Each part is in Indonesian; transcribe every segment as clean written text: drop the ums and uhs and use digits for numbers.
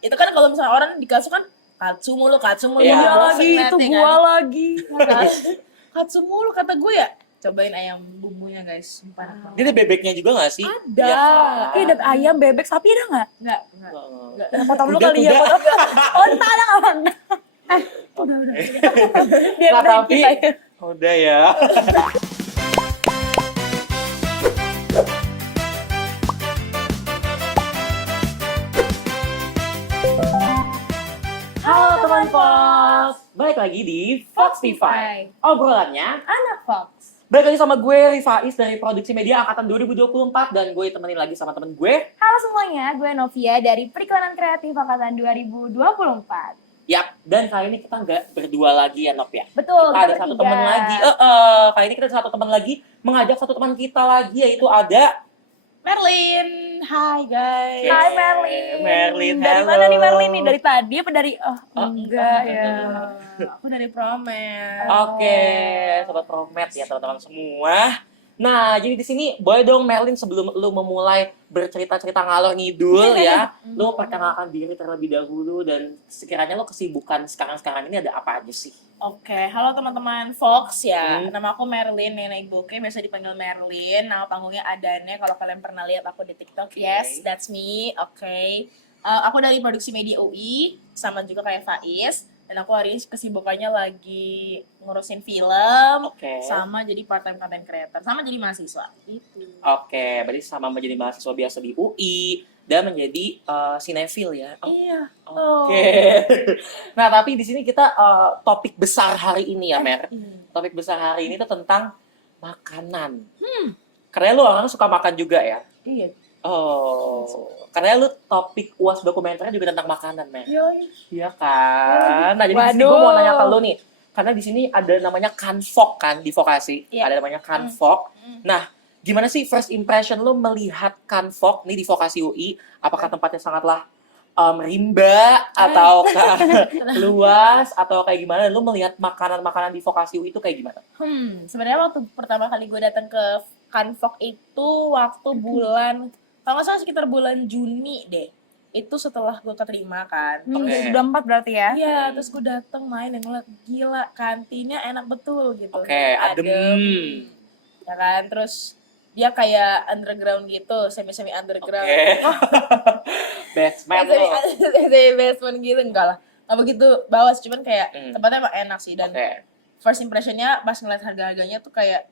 Itu kan kalau misalnya orang di katsu kan katsu mulu Iya bosen lagi, itu ngeliatnya gua kan. lagi. Katsu mulu kata gue ya. Cobain ayam bumbunya guys, sumpah enak banget. Dia ada bebeknya juga nggak sih? Ada. Iya kan? Ada ayam, bebek, sapi ada nggak? Enggak. Ya, potong dulu Kuda, kali ya, kuda. potong. Oh, entah ada nggak? Udah. Biar Nah, udah tapi kita ya. udah ya. Halo teman Fox, balik lagi di Foxify. Obrolannya Anak Fox. balik lagi sama gue Rifais dari Produksi Media Angkatan 2024 dan gue temenin lagi sama temen gue. Halo semuanya, gue Novia dari Periklanan Kreatif Angkatan 2024. Yap, dan kali ini kita nggak berdua lagi ya Nop ya. Betul, Kita ada satu bertiga. teman lagi. Kali ini kita ada satu teman lagi mengajak satu teman kita lagi yaitu ada Merlin. Hai guys. Hai Merlin. Merlin, Dari halo. mana nih Merlin nih? Dari tadi apa dari Enggak ya. Aku dari Promet. Oke, sobat Promet ya teman-teman semua. Nah, jadi di sini boleh dong Merlin sebelum lu memulai bercerita-cerita ngalor ngidul ya, lu perkenalkan diri terlebih dahulu dan sekiranya lu kesibukan sekarang-sekarang ini ada apa aja sih? Oke, halo teman-teman Fox ya. Hmm. Nama aku Merlin, Nenek Bokeh, biasa dipanggil Merlin. Nama panggungnya Adane, kalau kalian pernah lihat aku di TikTok. Oke. Yes, that's me. Oke. Aku dari Produksi Media UI, sama juga kayak Faiz. Dan aku hari ini kesibukannya lagi ngurusin film, Oke. sama jadi part-time content creator, sama jadi mahasiswa. Gitu. Oke, berarti sama menjadi mahasiswa biasa di UI dan menjadi sinefil ya. Iya. Oke. Nah, tapi di sini kita topik besar hari ini ya, Mer. Topik besar hari ini tuh tentang makanan. Karena lu orang suka makan juga ya. Iya. Oh, karena lu topik UAS dokumenternya juga tentang makanan, Mer. Yoi. Iya kan? Nah, jadi di sini gue mau nanya ke lu nih. Karena di sini ada namanya Kanfok kan di vokasi. Iya. Ada namanya Kanfok. Nah, gimana sih first impression lu melihat Kanfok nih di vokasi UI? Apakah tempatnya sangatlah rimba ataukah luas atau kayak gimana? Lu melihat makanan-makanan di vokasi UI itu kayak gimana? Sebenarnya waktu pertama kali gue datang ke Kanfok itu waktu bulan, kalau nggak salah sekitar bulan Juni deh. Itu setelah gue keterima kan. Oke. Udah 4 berarti ya? Iya, terus gue dateng main dan ngeliat gila kantinnya enak betul gitu. Oke, adem. Ya kan, terus dia kayak underground gitu, semi underground. Oke. Basement lu. Semi basement gitu enggak lah. Nggak begitu bawah sih, cuman kayak tempatnya emang enak sih, dan Oke. first impressionnya pas ngeliat harga-harganya tuh kayak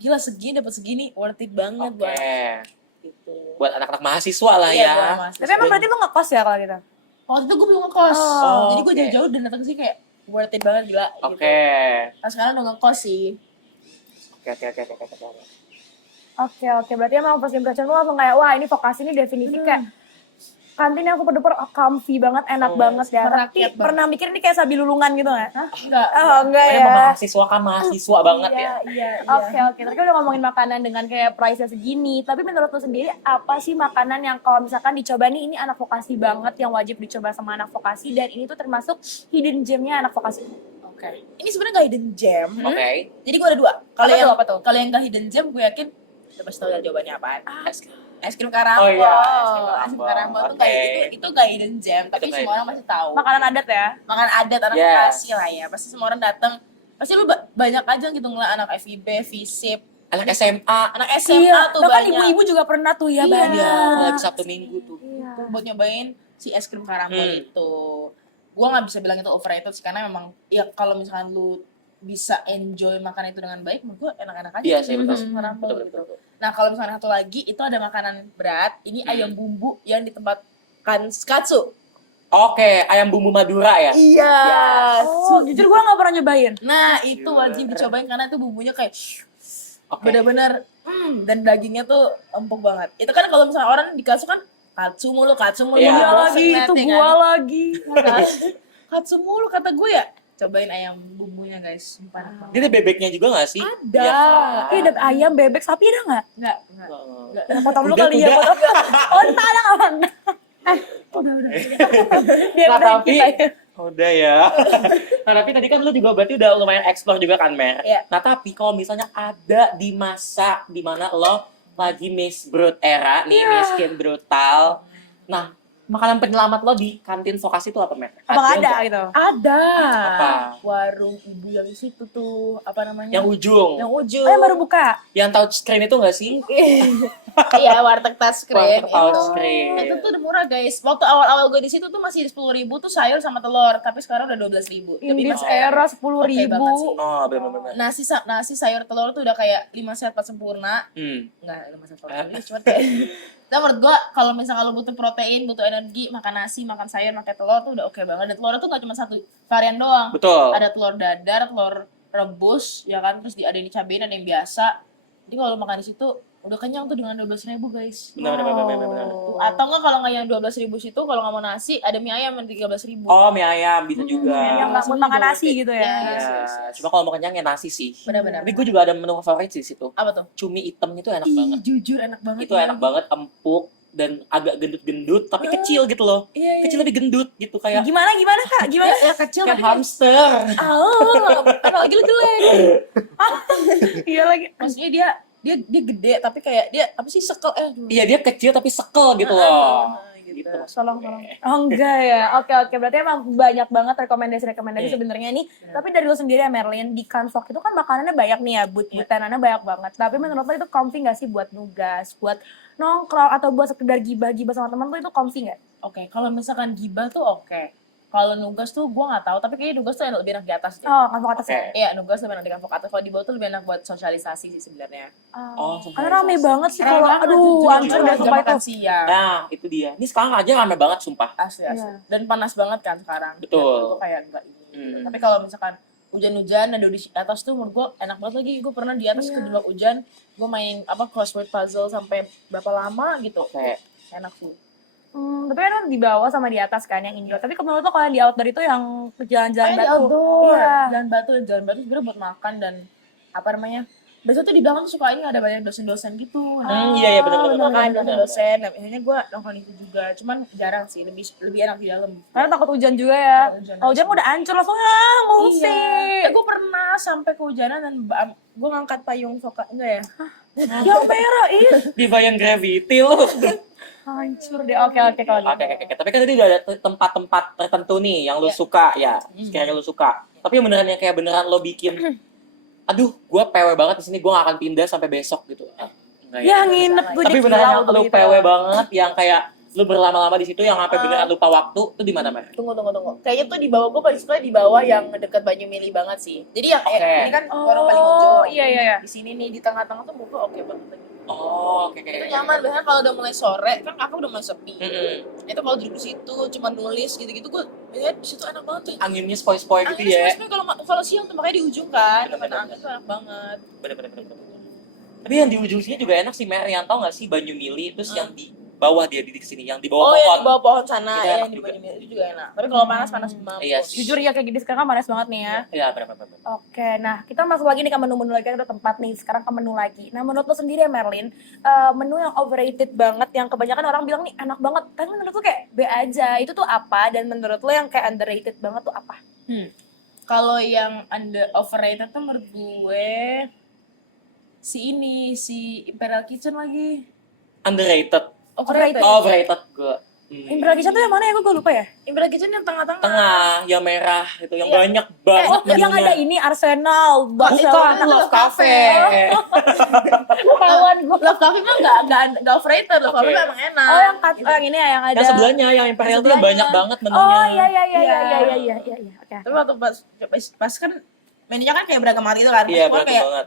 gila segini dapat segini, worth it banget buat Oke. gitu. Buat anak-anak mahasiswa lah Iya, ya. buat mahasiswa. Tapi emang berarti lu ngekos ya kalau gitu? Waktu itu gue belum ngekos, Oh, jadi gue oke. jauh-jauh dan datang sih kayak worth it banget gila. Oke. Gitu. Nah sekarang udah ngekos sih. Oke. Oke. Berarti emang first impression lu langsung kayak, wah ini vokasi ini definisi kayak kantin yang aku pada comfy banget, enak banget ya. Merakyat Tapi banget. pernah mikir ini kayak sabi lulungan gitu nggak? Enggak. Oh enggak Pokoknya ya. mahasiswa kan mahasiswa banget ya. Iya. Oke. Tadi kan udah ngomongin makanan dengan kayak price-nya segini. Tapi menurut lo sendiri apa sih makanan yang kalau misalkan dicoba nih ini anak vokasi banget yang wajib dicoba sama anak vokasi dan ini tuh termasuk hidden gem-nya anak vokasi? Oke. Ini sebenarnya nggak hidden gem. Oke. Jadi gue ada dua. Kalau yang Apa tuh? Kalau yang nggak hidden gem, gue yakin udah pasti tahu ya jawabannya apaan. Es krim karambol. Oh iya, Es krim karambol tuh Oke. itu nggak hidden gem, tapi Itu semua orang pasti tahu. Makanan adat ya? Makan adat anak Yes. vokasi lah ya. Pasti semua orang datang. Pasti lu banyak aja gitu ngeliat anak FIB, FISIP, Anak SMA. anak SMA tuh bahkan banyak. ibu-ibu juga pernah tuh ya Iya. banyak. Lagi Sabtu Minggu tuh. Tuh buat nyobain si es krim karambol itu. Gua nggak bisa bilang itu overrated sih, karena memang ya kalau misalkan lu bisa enjoy makan itu dengan baik, menurut gua enak-enak aja. Iya sih, betul. Es krim karambol Betul. gitu. Nah kalau misalnya satu lagi itu ada makanan berat. Ini ayam bumbu yang di tempat katsu. Oke, ayam bumbu Madura ya. Iya. Oh, jujur gue gak pernah nyobain. Nah itu wajib dicobain karena itu bumbunya kayak bener-bener dan dagingnya tuh empuk banget. Itu kan kalau misalnya orang di katsu kan katsu mulu. Iya Iya bosen lagi, itu ngeliatnya gua kan. lagi. Katsu mulu kata gue ya. Cobain ayam bumbunya guys, sumpah enak banget. Dia ada bebeknya juga nggak sih? Ada. Iya kan? Ada ayam, bebek, sapi ada nggak? Enggak. Ya, potong dulu Kuda, kali ya, kuda. potong. Oh, entah ada nggak? Udah. Biar Nah, udah tapi kita ya. udah ya. Nah, tapi tadi kan lu juga berarti udah lumayan explore juga kan, Mer? Iya. Nah, tapi kalau misalnya ada di masa dimana lo lagi misbrut era nih, miskin brutal. Nah, makanan penyelamat lo di kantin vokasi itu apa, Mer? Apakah ada nggak? gitu? Ada. Apa? Warung ibu yang di situ tuh, apa namanya? Yang ujung. Yang ujung. Oh, yang baru buka. Yang touchscreen itu nggak sih? Iya, warteg touchscreen. Warteg touchscreen. Itu tuh udah murah, guys. Waktu awal-awal gue di situ tuh masih 10.000 tuh sayur sama telur, tapi sekarang udah 12.000. Tapi In this masih era oke banget sih. 10.000. Oh, benar-benar. Nasi sayur telur tuh udah kayak 5 sehat 4 sempurna. Enggak 5 sehat 4 sempurna, cuma kayak nah, menurut gua kalau misalnya lo butuh protein, butuh energi, makan nasi, makan sayur, makan telur tuh udah oke banget. Dan telur tuh nggak cuma satu varian doang. Betul. Ada telur dadar, telur rebus, ya kan, terus ada yang dicabain, ada yang biasa. Jadi kalau lo makan di situ udah kenyang tuh dengan 12.000, guys. Benar. Tuh, atau enggak kalau nggak yang 12.000 situ, kalau nggak mau nasi, ada mie ayam yang 13.000. Oh, mie ayam bisa juga. Yang nggak mau makan nasi gitu ya. Ya, cuma kalau mau kenyang ya nasi sih. Benar-benar. Tapi gue juga ada menu favorit sih di situ. Apa tuh? Cumi hitamnya itu enak Ih, banget. jujur enak banget. Itu enak banget, empuk dan agak gendut-gendut tapi kecil gitu loh. Iya. Kecil tapi gendut gitu kayak Gimana Kak? Gimana? Ya kecil kayak tapi hamster. enak jelek-jelek. Iya lagi. Maksudnya dia gede tapi kayak dia apa sih sekel Iya, dia kecil tapi sekel gitu loh. gitu. Tolong. Oh enggak ya. Oke. Berarti emang banyak banget rekomendasi sebenarnya nih. Tapi dari lu sendiri ya Merlin, di Kanvok itu kan makanannya banyak nih ya, butanannya banyak banget. Tapi menurut lo itu comfy nggak sih buat nugas, buat nongkrong atau buat sekedar gibah-gibah sama teman tuh itu comfy nggak? Oke, kalau misalkan gibah tuh oke. Kalau nugas tuh gue nggak tahu, tapi kayaknya nugas tuh lebih enak di atas deh. Oh, Kanvok atas Oke. ya. Iya, nugas lebih enak di kanvok atas. Kalau di bawah tuh lebih enak buat sosialisasi sih sebenarnya. Oh, Karena rame banget sih kalau Karena aduh hancur deh jam sumpah makan itu. siang. Nah, itu dia. Ini sekarang aja rame banget sumpah. Asli. Iya. Dan panas banget kan sekarang. Betul. Gue kayak enggak ini. Tapi kalau misalkan hujan-hujan dan di atas tuh menurut gue enak banget lagi. Gue pernah di atas kejebak hujan, gue main crossword puzzle sampai berapa lama gitu. Kayak Enak sih. Tapi kan di bawah sama di atas kan yang indoor. Tapi menurut lo kalau yang di outdoor itu yang jalan-jalan Kayak di batu. outdoor. Iya. Jalan batu sebenarnya buat makan dan apa namanya? Biasanya tuh di belakang suka ini ada banyak dosen-dosen gitu. iya benar-benar. Makan dosen-dosen. Nah, biasanya gue nongkrong itu juga. Cuman jarang sih, lebih enak di dalam. Karena takut hujan juga ya. Kalau hujan udah hancur langsung musik. Iya. Gue pernah sampai kehujanan dan gue ngangkat payung soka enggak ya? Yang merah ih. Dibayang gravity lu. Hancur deh. Oke kalau gitu. Oke. Tapi kan tadi udah ada tempat-tempat tertentu nih yang lu suka ya. Sekiranya lu suka. Tapi yang beneran yang kayak beneran lo bikin aduh, gue PW banget di sini, gue gak akan pindah sampai besok gitu. Enggak Ya nginep gue Tapi di beneran kilau yang lu gitu. PW banget yang kayak lu berlama-lama di situ yang sampai beneran lupa waktu itu di mana, Mer? Tunggu. Kayaknya tuh di bawah gue paling suka di bawah yang dekat Banyumili banget sih. Jadi yang ini kan warung paling ujung. Iya. Di sini nih di tengah-tengah tuh muka oke banget lagi. Oh, oke. Itu nyaman, biasanya kalau udah mulai sore kan aku udah mulai sepi. Mm-mm. Itu kalau duduk di situ cuma nulis gitu-gitu gue ya di situ enak banget tuh. Anginnya spoi-spoi gitu Anginnya ya. sebenarnya kalau siang tuh makanya di ujung kan, Bener-bener. angin tuh enak banget. Bener-bener. Tapi yang di ujung sini juga enak sih, Mer. Yang tau gak sih Banyumili, terus yang di bawah dia di sini, yang di bawah Oh, yang pohon. di bawah pohon sana Itu ya, enak yang di juga. Banyumili itu juga enak. Tapi kalau panas mampus. Iya. Jujur ya kayak gini sekarang panas banget nih ya. Iya, bener. Oke, nah kita masuk lagi nih ke menu-menu lagi, kan udah tempat nih, sekarang ke menu lagi. Nah menurut lo sendiri ya Merlin, menu yang overrated banget, yang kebanyakan orang bilang nih enak banget, tapi menurut lo kayak B aja, itu tuh apa? Dan menurut lo yang kayak underrated banget tuh apa? Kalau yang overrated tuh menurut gue si Imperial Kitchen lagi. Underrated. Overrated. Overrated gue. Imperial Kitchen tuh yang mana ya? Gue lupa ya. Imperial Kitchen yang tengah-tengah. Tengah, yang merah itu, yang Iya. banyak banget Oh, yang menunya. ada ini Arsenal, Bukan, Barcelona. Love Cafe. Kawan gue. Love Coffee mah nggak overrated. Love Coffee mah emang enak. Oh yang ini ya, yang ada. Yang sebelahnya, yang Imperial tuh yang banyak banget menunya. Oh iya. Oke. Tapi waktu pas kan menunya kan kayak beragam hari itu kan. Iya, Gua betul kayak banget.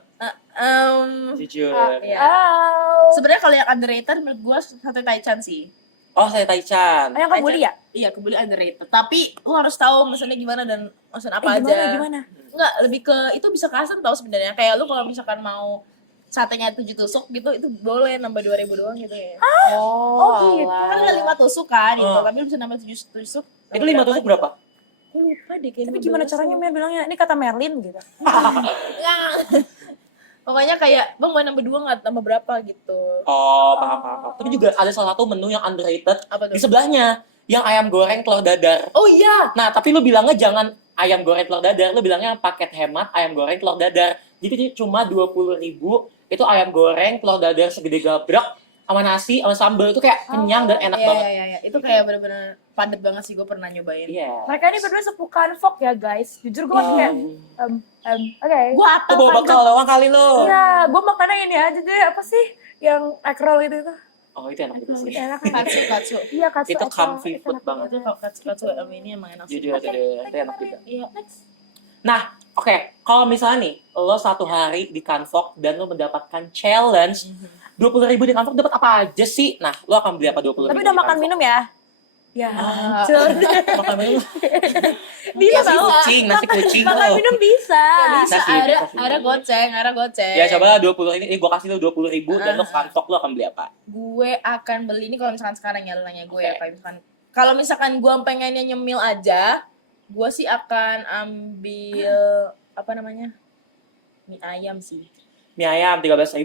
Jujur. iya. Oh. Sebenarnya kalau yang underrated menurut gue sate Taichan sih. Oh, saya Taichan. Yang kebuli ya? Iya, kebuli underrated. Tapi lu harus tahu mesennya gimana dan mesen apa aja. Gimana? Enggak, lebih ke itu bisa custom tahu sebenarnya. Kayak lu kalau misalkan mau satenya 7 tusuk gitu, itu boleh nambah 2.000 doang gitu ya. Oh gitu. Kan ada 5 tusuk kan gitu, Oh. tapi lu bisa nambah 7 tusuk. Itu 5 tusuk berapa? Gue lupa deh kayaknya. Tapi gimana caranya Mer bilangnya? Ini kata Merlin gitu. Pokoknya kayak, bang mau nambah 2 nggak? Nambah berapa gitu. Oh, paham. Tapi juga ada salah satu menu yang underrated Apa di tuh? sebelahnya, yang ayam goreng telur dadar. Oh iya! Nah, tapi lu bilangnya jangan ayam goreng telur dadar, lu bilangnya yang paket hemat ayam goreng telur dadar. Jadi cuma 20.000 itu ayam goreng telur dadar segede gabrak sama nasi, sama sambal itu kayak kenyang dan enak Iya, banget. iya. Itu kayak bener-bener padet banget sih, gue pernah nyobain. Iya. Mereka ini berdua sepukan Fok ya guys. Jujur gue masih kayak, oke. Gue Lu apal bawa kan, bekal doang kali lu. Iya, gue makannya ini aja deh, apa sih? Yang egg roll itu. Oh, itu enak juga sih. Enak kan? katsu. Iya, katsu. Itu egg roll, comfy itu food enak banget. Itu katsu ini emang enak sih. Jujur itu enak juga. Iya. Nah, oke, kalau misalnya nih, lo 1 hari di Canfok dan lo mendapatkan challenge 20.000 di Canfok, dapat apa aja sih? Nah, lo akan beli apa 20.000? Tapi udah makan minum ya? Ya, Ah. hancur. Makan minum? Bisa Nasi tau. kucing, nasi kucing Makan lo. minum bisa. Bisa, Bisa sih, ada bisa sih. ada goceng. Ya coba lah 20 ini gue kasih lo 20.000 dan lo ke Canfok, lo akan beli apa? Gue akan beli ini kalau misalkan sekarang ya, lu nanya gue ya, Oke. kayak misalkan kalau misalkan gue pengennya nyemil aja, gue sih akan ambil apa namanya, mie ayam sih. Mie ayam 13.000.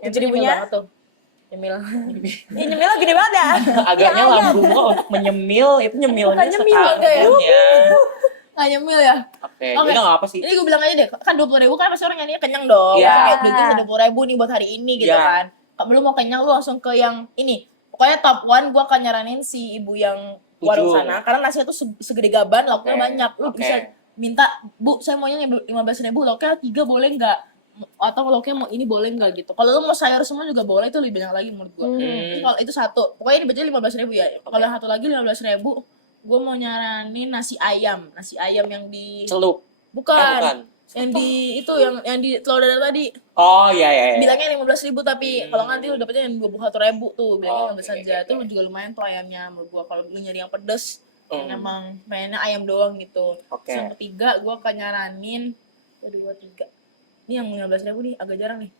Yang 7.000 nyemil nya? banget tuh. Nyemil. Ini nyemil gede banget ya. Agaknya Mie ayam. lambung lo untuk menyemil, itu nyemilnya Bukan nyemil, sekalian ya. Nggak nyemil ya? Oke, Oke. udah nggak apa sih? Ini gue bilang aja deh, kan 20.000 kan pasti orang nyanyinya kenyang dong. Iya. Kayak duitnya 20.000 nih buat hari ini gitu Iya. kan. Kalau lu mau kenyang, lu langsung ke yang ini. Pokoknya top one, gue akan nyaranin si ibu yang warung Ujung. sana. Karena nasinya tuh segede gaban, lauknya Oke. banyak. Lu Oke. bisa minta, bu saya maunya 15.000, lauknya 3 boleh nggak? Atau lauknya mau ini boleh nggak gitu. Kalau lu mau sayur semua juga boleh, itu lebih banyak lagi menurut gue. Hmm. Kalau itu satu, pokoknya ini budgetnya 15.000 ya. Kalau yang satu lagi 15.000, gue mau nyaranin nasi ayam yang di Celup. bukan yang di itu yang di telur dadar tadi. Oh iya iya. iya. Bilangnya 15.000 tapi kalau nanti lu dapetnya yang 21.000 tuh, bilangnya Oh, 15 oke, aja. oke, Itu oke. juga lumayan tuh ayamnya menurut gua. Kalau lu nyari yang pedes, yang Hmm. emang mainnya ayam doang gitu. Oke. Terus yang ketiga gua akan nyaranin, waduh gua 3. Ini yang 15.000 nih agak jarang nih.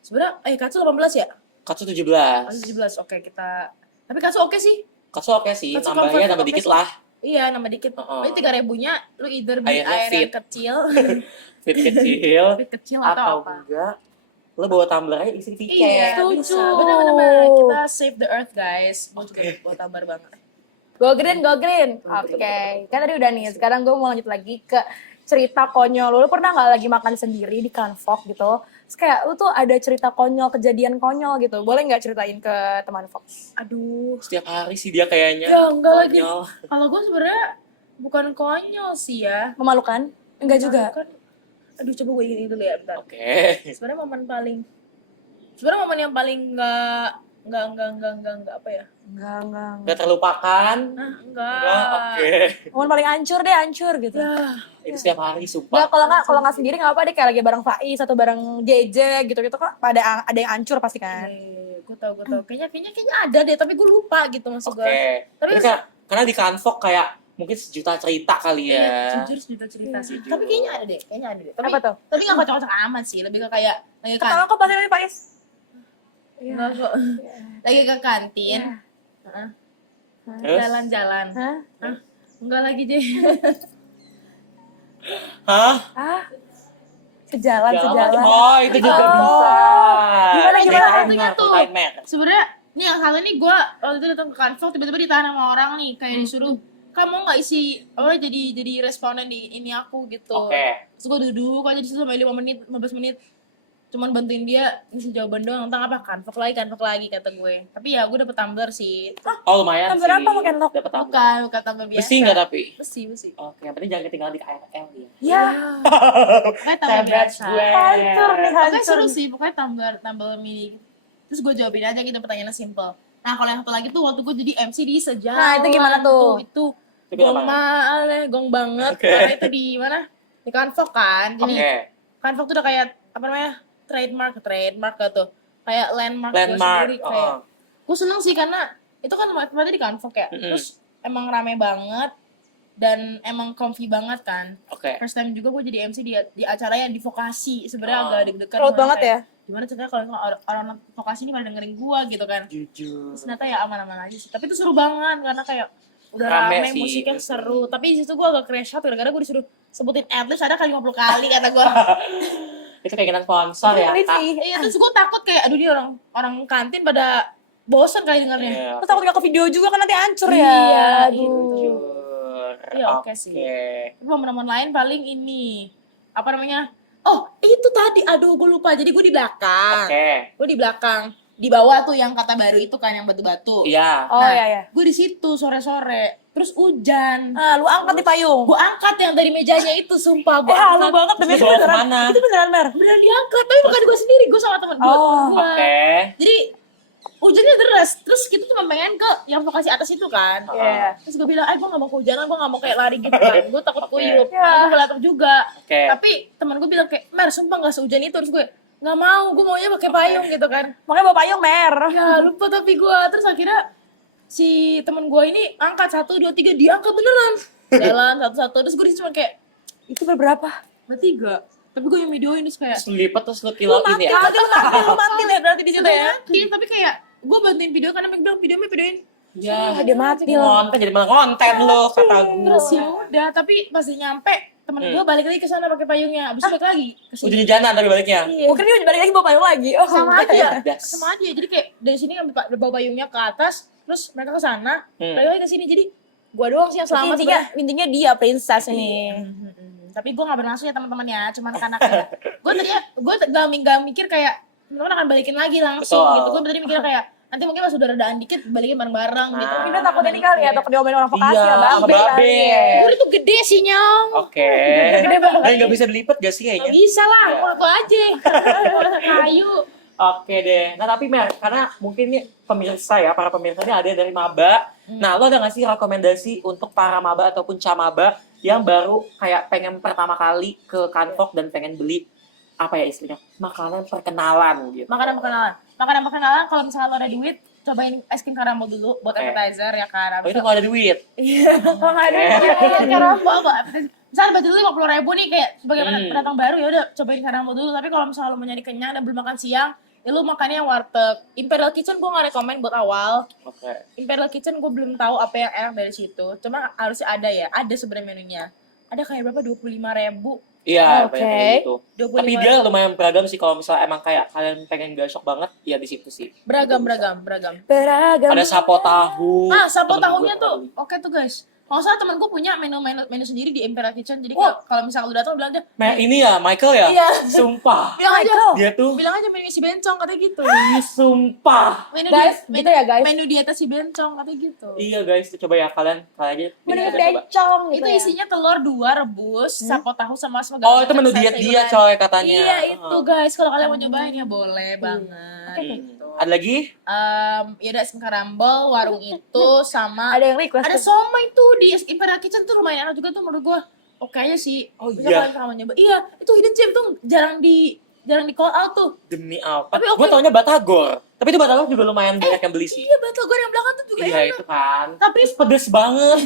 Sebenarnya katsu 18 ya? Katsu 17. Katsu 17. Oke, kita. Tapi katsu oke sih. Katsu oke sih, Katsu nambahnya comfort nambah oke dikit sih. lah. Iya, nambah dikit. Oh. Tapi 3.000-nya lu either beli Airnya air yang fit. kecil, Fit kecil fit kecil atau atau apa. enggak lo bawa tumbler aja isi tiket. Iya, Setuju. bisa. Benar-benar kita save the earth, guys. Gue juga buat tabar banget. Go green, go green. Oke, kan tadi udah nih. Sekarang gue mau lanjut lagi ke cerita konyol. Lu pernah nggak lagi makan sendiri di Canfok gitu? Terus kayak lu tuh ada cerita konyol, kejadian konyol gitu. Boleh nggak ceritain ke teman Fox? Aduh. Setiap hari sih dia kayaknya. Ya, enggak lagi. Konyol. Kalau gue sebenarnya bukan konyol sih ya. Memalukan? Enggak juga. Kan, aduh, coba gue ingat dulu ya, bentar. Oke. Sebenarnya momen yang paling enggak apa ya? Enggak. Gak terlupakan. Enggak. Enggak, oke. Momen paling hancur deh, hancur gitu. Ya, Itu setiap hari Ya sumpah. kalau nggak sendiri nggak apa deh, kayak lagi bareng Faiz atau bareng JJ gitu kok ada yang hancur pasti kan. gue tau. Kayaknya ada deh, tapi gue lupa gitu maksud Oke. gue. Tapi Ini karena di Canfok kayak mungkin sejuta cerita kali Iya, ya. jujur sejuta cerita sih. Jujur. Tapi kayaknya ada deh. Tapi, Apa tuh? Tapi nggak kocok-kocok amat sih. Lebih ke kayak lagi Pertama kok pasti dari Faiz. Enggak kok. Lagi ke kantin. Heeh. Terus? Jalan-jalan. Hah? Enggak lagi deh. Hah? Ah? Sejalan. Oh, itu juga Oh. bisa. Gimana? Satunya tuh. Timer. Sebenarnya nih yang satu nih gue waktu itu datang ke kantor tiba-tiba ditahan sama orang nih kayak disuruh kamu nggak isi jadi responden di ini aku gitu. Oke. Terus gue duduk aja di situ sampai 15 menit cuman bantuin dia ngisi jawaban doang tentang apa kanvok lagi kata gue. Tapi ya gue dapet tumbler sih. Oh, lumayan Tumbler sih. apa pakai lock? Dapat tumbler. Bukan tumbler biasa. Besi nggak tapi? Besi. Oke, yang penting jangan ketinggalan di KRL ya. Ya, Pokoknya tumbler biasa. hancur nih, Pokoknya hancur. seru sih, pokoknya tumbler mini. Terus gue jawabin aja gitu pertanyaannya simple. Nah kalau yang satu lagi tuh waktu gue jadi MC di sejalan. Nah, itu gimana tuh? Itu Itu gong kenapa? gong banget. Oke. Karena itu di mana? Di Canfok kan. Jadi Oke. Canfok tuh udah kayak apa namanya? Trademark gitu. Kayak landmark gue Landmark. sendiri. Kayak Oh. gue seneng sih karena itu kan tempatnya di Canfok ya. Mm-mm. Terus emang rame banget dan emang comfy banget kan. Oke. First time juga gue jadi MC di acara yang di vokasi. Sebenarnya Oh. agak deg-degan. Proud gimana banget kayak, ya. Gimana ceritanya kalau orang vokasi ini pada dengerin gue gitu kan. Jujur. Terus ternyata ya aman-aman aja sih. Tapi itu seru banget karena kayak udah Rame rame, sih, musiknya itu seru. Tapi di situ gue agak crash out gara-gara gue disuruh sebutin at-list ada kali 50 kali kata gue. Itu keinginan sponsor ya, Ini Kak. sih. Iya terus gue takut kayak aduh dia orang kantin pada bosan kali dengarnya. Iya. Terus takut nggak ke video juga kan nanti hancur ya. Iya, Aduh. Jujur. Iya, oke sih. Tapi momen-momen lain paling ini apa namanya? Oh itu tadi, aduh gue lupa. Jadi gue di belakang. Oke. Gue di belakang. di bawah tuh yang kata baru itu kan yang batu-batu. Iya. Oh iya. Gue di situ sore-sore, terus hujan. Ah, lu angkat di payung. Gue angkat yang dari mejanya itu, sumpah gue Halu angkat. banget demi Terus dibawa beneran. kemana? Itu beneran Mer. Beneran diangkat, tapi bukan gue sendiri, gue sama temen gue. Oh, Oke. Jadi hujannya deras, terus kita cuma pengen ke yang lokasi atas itu kan. Iya. Terus gue bilang, gue gak mau kehujanan, gue gak mau kayak lari gitu kan. Gue takut kuyup, Ya. gue belatung juga. Oke. Tapi temen gue bilang kayak, Mer sumpah gak sehujan itu. Terus gue, gak mau, gue maunya pakai payung gitu kan. Makanya bawa payung Mer. Ya lupa tapi gue, terus akhirnya si temen gue ini angkat 1, 2, 3, diangkat beneran. Jalan satu-satu, terus gue cuma kayak, Itu berapa? bertiga. Tapi gue yang videoin terus kayak, Terus lu lipat terus lu kiloin ya. Lu mati deh berarti di situ ya. mati, tapi kayak gue bantuin video karena mereka bilang videoin. Ya. Dia mati Konten jadi malah konten lu kata gue. Terus ya udah, tapi pas dia nyampe temen gue balik lagi ke sana pakai payungnya, abis itu balik lagi ke sini. Hujan-hujanan tapi baliknya. Iya. Mungkin dia balik lagi bawa payung lagi. Oh, Sama aja, Das. sama aja. Jadi kayak dari sini ngambil bawa payungnya ke atas, terus mereka ke sana, balik lagi ke sini. Jadi gue doang sih yang Tapi selamat intinya dia princess ini. Tapi gue gak bermaksud ya teman-temannya, cuman karena kayak gue tadinya gak mikir kayak teman-teman akan balikin lagi langsung Betul. gitu. Gue tadi mikir kayak nanti mungkin pas udah redaan dikit balikin bareng-bareng gitu. Mungkin dia takut ini kali ya, takut diomelin orang vokasi Iya, ya, sama babe. babe. kali ya. Gue itu gede sih nyong. Oke. Gede banget. Dan nggak bisa dilipat gak sih Gak kayaknya? bisa lah, Iya. aku aja. Kayu. Oke deh. Nah tapi Mer, karena mungkin nih pemirsa ya, para pemirsa ini ada yang dari maba. Nah lo ada nggak sih rekomendasi untuk para maba ataupun camaba yang baru kayak pengen pertama kali ke Kanvok dan pengen beli apa ya istilahnya makanan perkenalan gitu? Makanan perkenalan kalau misalnya lo ada duit, cobain es krim karambo dulu buat Oke. appetizer ya kan. Oh itu kalau ada duit. Iya, kalau nggak ada duit, karambo apa? Misalnya budget lu 50.000 nih kayak sebagai pendatang baru ya udah cobain karambo dulu. Tapi kalau misalnya lo mau nyari kenyang dan belum makan siang, ya lu makannya yang warteg. Imperial Kitchen gue nggak rekomen buat awal. Oke. Imperial Kitchen gue belum tahu apa yang enak dari situ. Cuma harusnya ada ya, ada sebenarnya menunya. Ada kayak berapa? 25.000. Iya, Oke. banyak kayak gitu. 25.000. Tapi dia lumayan beragam sih kalau misalnya emang kayak kalian pengen gasok banget, ya di situ sih. beragam. Beragam. Ada sapo tahu. Sapo Temen tahunya gue tuh pernah beli. oke tuh guys. Kalau salah temen gue punya menu sendiri di Imperial Kitchen. Jadi kalau misalnya lu datang bilang aja, Ini ya, Michael ya? Iya. Sumpah. bilang aja, Dia tuh, bilang aja menu si bencong katanya gitu. ih sumpah. Menu Guys, gitu ya guys. Menu dieta si bencong katanya gitu. Iya guys, tuh coba ya kalian aja. Mending coba. bencong gitu Itu ya. isinya telur 2 rebus, sapo tahu sama Oh itu menu diet dia coy katanya. Iya itu guys, kalau kalian mau nyobain ya boleh banget. Gitu. Ada lagi? Ya udah es krim karambol, warung itu sama Ada yang request. ada somai tuh di Imperial Kitchen tuh lumayan enak juga tuh menurut gua. Oke aja sih. Oh, Bisa iya. kalian mau nyoba. Iya, itu hidden gem tuh jarang di call out tuh. Demi apa? Tapi oke. Gue taunya Batagor. Tapi itu Batagor juga lumayan banyak yang beli sih. Iya, batagor yang belakang tuh juga Iya enak. itu kan. Tapi Terus pedes banget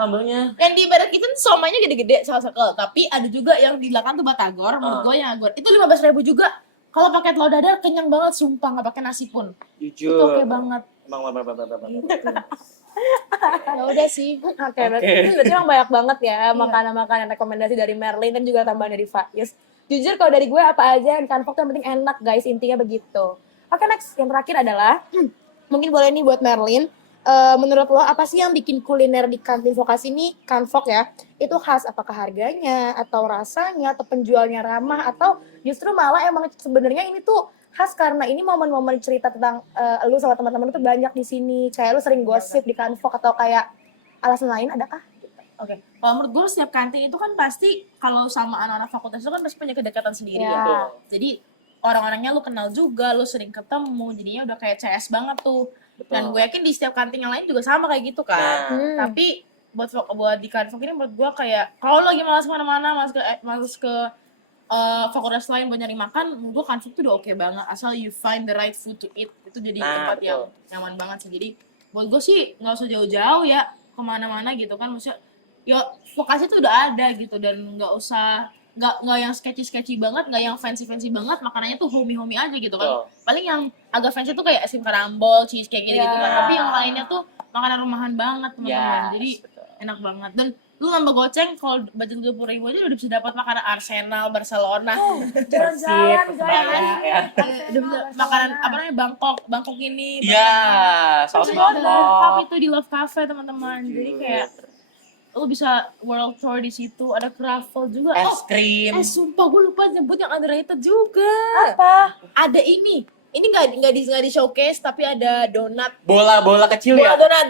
sambelnya. yang di Imperial Kitchen somainya gede-gede salah satu. Tapi ada juga yang di belakang tuh batagor, menurut gua yang agor. Itu 15.000 juga. Kalau pakai telur dadar kenyang banget, sumpah nggak pakai nasi pun. Itu Jujur. oke banget. Emang Ya udah sih. Oke, berarti emang banyak banget ya makanan-makanan rekomendasi dari Merlin dan juga tambahan dari Faiz. Jujur kalau dari gue apa aja yang Kanvok yang penting enak guys, intinya begitu. Oke next, yang terakhir adalah mungkin boleh nih buat Merlin. Menurut lo apa sih yang bikin kuliner di kantin vokasi ini Kanvok ya? Itu khas apakah harganya atau rasanya atau penjualnya ramah atau justru malah emang sebenarnya ini tuh khas karena ini momen-momen cerita tentang lu sama teman-teman tuh banyak di sini. Kayak lu sering gosip di Kanvok atau kayak alasan lain adakah? Oke, kalau menurut gue setiap kantin itu kan pasti kalau sama anak-anak fakultas itu kan pasti punya kedekatan sendiri Ya. ya. Jadi orang-orangnya lu kenal juga, lu sering ketemu, jadinya udah kayak CS banget tuh. Dan gue yakin di setiap kantin yang lain juga sama kayak gitu kan. Nah. Tapi buat di Kanvok ini menurut gue kayak kalau lagi malas kemana-mana, malas ke fakultas lain buat nyari makan, menurut gue Kanvok tuh udah oke banget. Asal you find the right food to eat, itu jadi tempat yang nyaman banget sih. Jadi buat gue sih nggak usah jauh-jauh ya kemana-mana gitu kan. Maksudnya ya vokasi tuh udah ada gitu dan nggak usah nggak yang sketchy banget, nggak yang fancy banget, makanannya tuh homey aja gitu kan. Paling yang agak fancy tuh kayak es krim karambol, cheesecake gitu kan. Tapi yang lainnya tuh makanan rumahan banget teman-teman. Jadi enak banget. Dan lu nambah goceng kalau budget 20.000 aja udah bisa dapat makanan Arsenal, Barcelona. Jalan-jalan ya. Udah bisa makanan apa namanya Bangkok ini. Iya, saus Bangkok. Bangkok. Itu di Love Cafe teman-teman. Jadi kayak lu bisa world tour di situ, ada Kravel juga. Es krim. Sumpah gue lupa nyebut yang underrated juga. Apa? Ada ini, Ini nggak di showcase tapi ada donat. Bola kecil ya. Donat.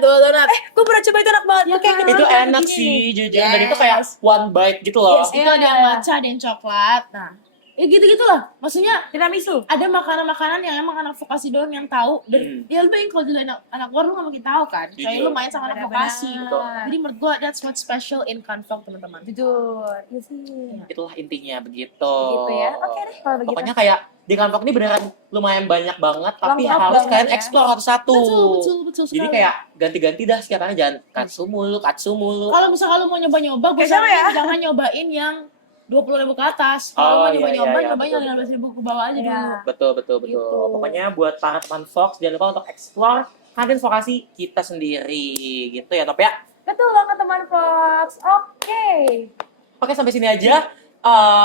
Gue pernah coba itu enak banget. Ya Kayak kan? Itu gini. enak sih jujur, dan itu kayak one bite gitu loh. Yes, itu ada yang matcha, ada yang coklat. Nah, ya gitu-gitu lah. Maksudnya Tiramisu. ada makanan-makanan yang emang anak vokasi doang yang tahu. Dan ya lu bayangin kalau dulu anak luar lu gak mungkin tahu kan. Kayak Jujur. lu main sama anak vokasi. Betul. Jadi menurut gua that's what's special in Convoke teman-teman. Jujur. Iya sih. Itulah intinya begitu. Gitu ya. Oke deh kalau begitu. Pokoknya kayak di Convoke ini beneran lumayan banyak banget, tapi Lengkap harus banget kalian ya. explore satu-satu. Betul Jadi sekali. kayak ganti-ganti dah setiap hari, jangan katsu mulu. Kalau misalnya lu mau nyoba-nyoba, gue Kayak siapa ya? jangan nyobain yang 20.000 ke atas. Oh, Kalau mau iya, nyoba-nyoba, iya, nyobain yang betul, 15.000 ke bawah aja Iya. dulu. Betul. Gitu. Pokoknya buat para teman Fox, jangan lupa untuk explore kantin vokasi kita sendiri. Gitu ya, Top ya? Betul banget teman Fox. Oke. Oke, sampai sini aja.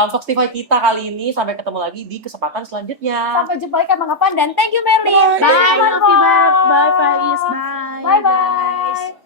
Foxtify kita kali ini. Sampai ketemu lagi di kesempatan selanjutnya. Sampai jumpa lagi kapan-kapan dan thank you Merlin. Bye, Thank you, teman Novi. Fox. Bye, Faiz. Bye. Bye bye.